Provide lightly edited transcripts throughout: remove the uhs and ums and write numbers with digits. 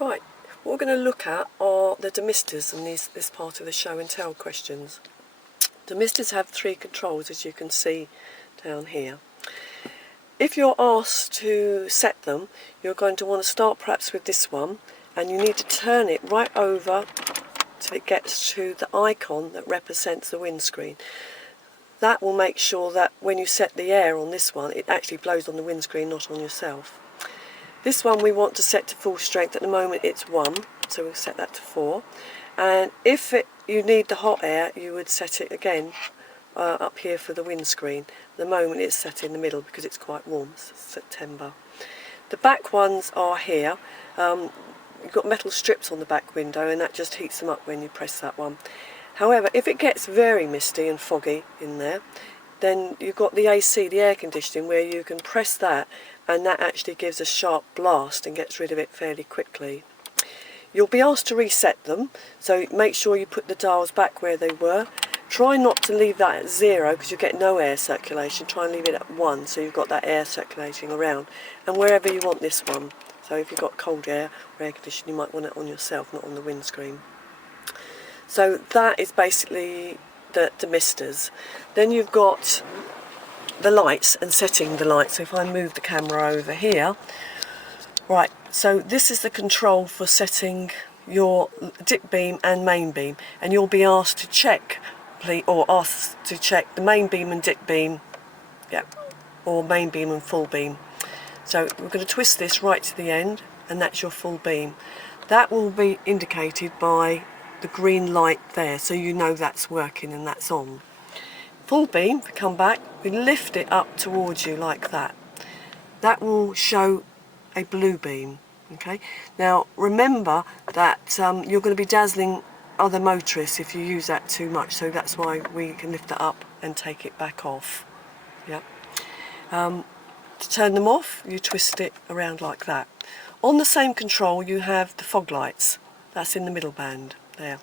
Right, what we're going to look at are the demisters in this part of the show and tell questions. Demisters have three controls, as you can see down here. If you're asked to set them, you're going to want to start perhaps with this one, and you need to turn it right over till it gets to the icon that represents the windscreen. That will make sure that when you set the air on this one, it actually blows on the windscreen, not on yourself. This one we want to set to full strength. At the moment it's 1, so we'll set that to 4. And if you need the hot air, you would set it again up here for the windscreen. At the moment it's set in the middle because it's quite warm, it's September. The back ones are here. You've got metal strips on the back window, and that just heats them up when you press that one. However, if it gets very misty and foggy in there, then you've got the AC, the air conditioning, where you can press that, and that actually gives a sharp blast and gets rid of it fairly quickly. You'll be asked to reset them, so make sure you put the dials back where they were. Try not to leave that at 0 because you get no air circulation. Try and leave it at 1 so you've got that air circulating around. And wherever you want this one. So if you've got cold air or air conditioning, you might want it on yourself, not on the windscreen. So that is basically the demisters. Then you've got the lights and setting the lights. So if I move the camera over here, right, so this is the control for setting your dip beam and main beam, and you'll be asked to check, or asked to check the main beam and dip beam, yeah, or main beam and full beam. So we're going to twist this right to the end, and that's your full beam. That will be indicated by the green light there, so you know that's working and that's on. Full beam, if we come back, we lift it up towards you like that. That will show a blue beam. Okay. Now remember that you're going to be dazzling other motorists if you use that too much, so that's why we can lift it up and take it back off. Yep. To turn them off, you twist it around like that. On the same control you have the fog lights. That's in the middle band there.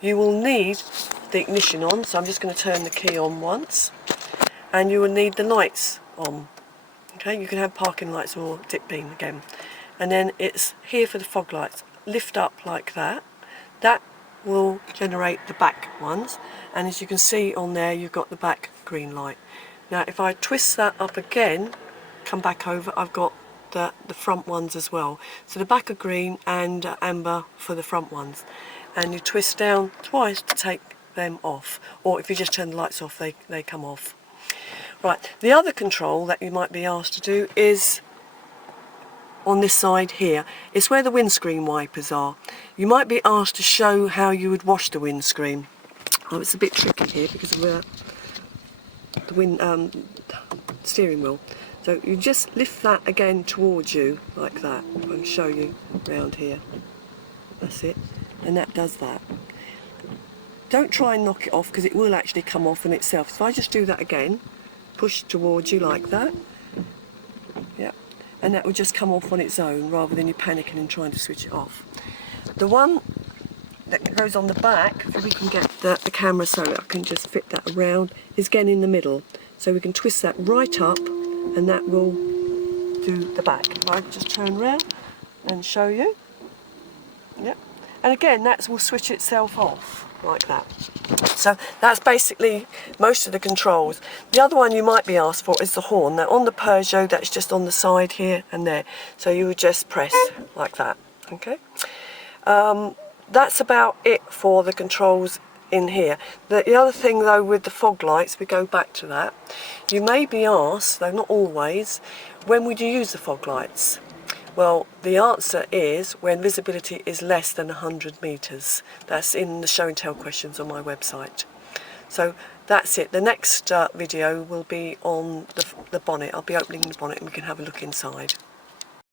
You will need the ignition on, so I'm just going to turn the key on once, and you will need the lights on. Okay, you can have parking lights or dip beam again. And then it's here for the fog lights. Lift up like that. That will generate the back ones, and as you can see on there, you've got the back green light. Now if I twist that up again, come back over, I've got the front ones as well. So the back are green and amber for the front ones, and you twist down twice to take them off, or if you just turn the lights off, they come off. Right, the other control that you might be asked to do is on this side here. It's where the windscreen wipers are. You might be asked to show how you would wash the windscreen. Oh, it's a bit tricky here because of the steering wheel. So you just lift that again towards you like that. I can show you around here. That's it, and that does that. Don't try and knock it off because it will actually come off on itself. So if I just do that again, push towards you like that, yeah, and that will just come off on its own rather than you panicking and trying to switch it off. The one that goes on the back, if we can get the camera so I can just fit that around, is again in the middle. So we can twist that right up, and that will do the back. If I just turn around and show you, yep, and again that will switch itself off like that. So that's basically most of the controls. The other one you might be asked for is the horn. Now on the Peugeot, that's just on the side here and there, so you would just press like that. Okay, that's about it for the controls in here. The other thing though with the fog lights, we go back to that, you may be asked, though not always, when would you use the fog lights? Well, the answer is when visibility is less than 100 metres. That's in the show and tell questions on my website. So that's it. The next video will be on the bonnet. I'll be opening the bonnet and we can have a look inside.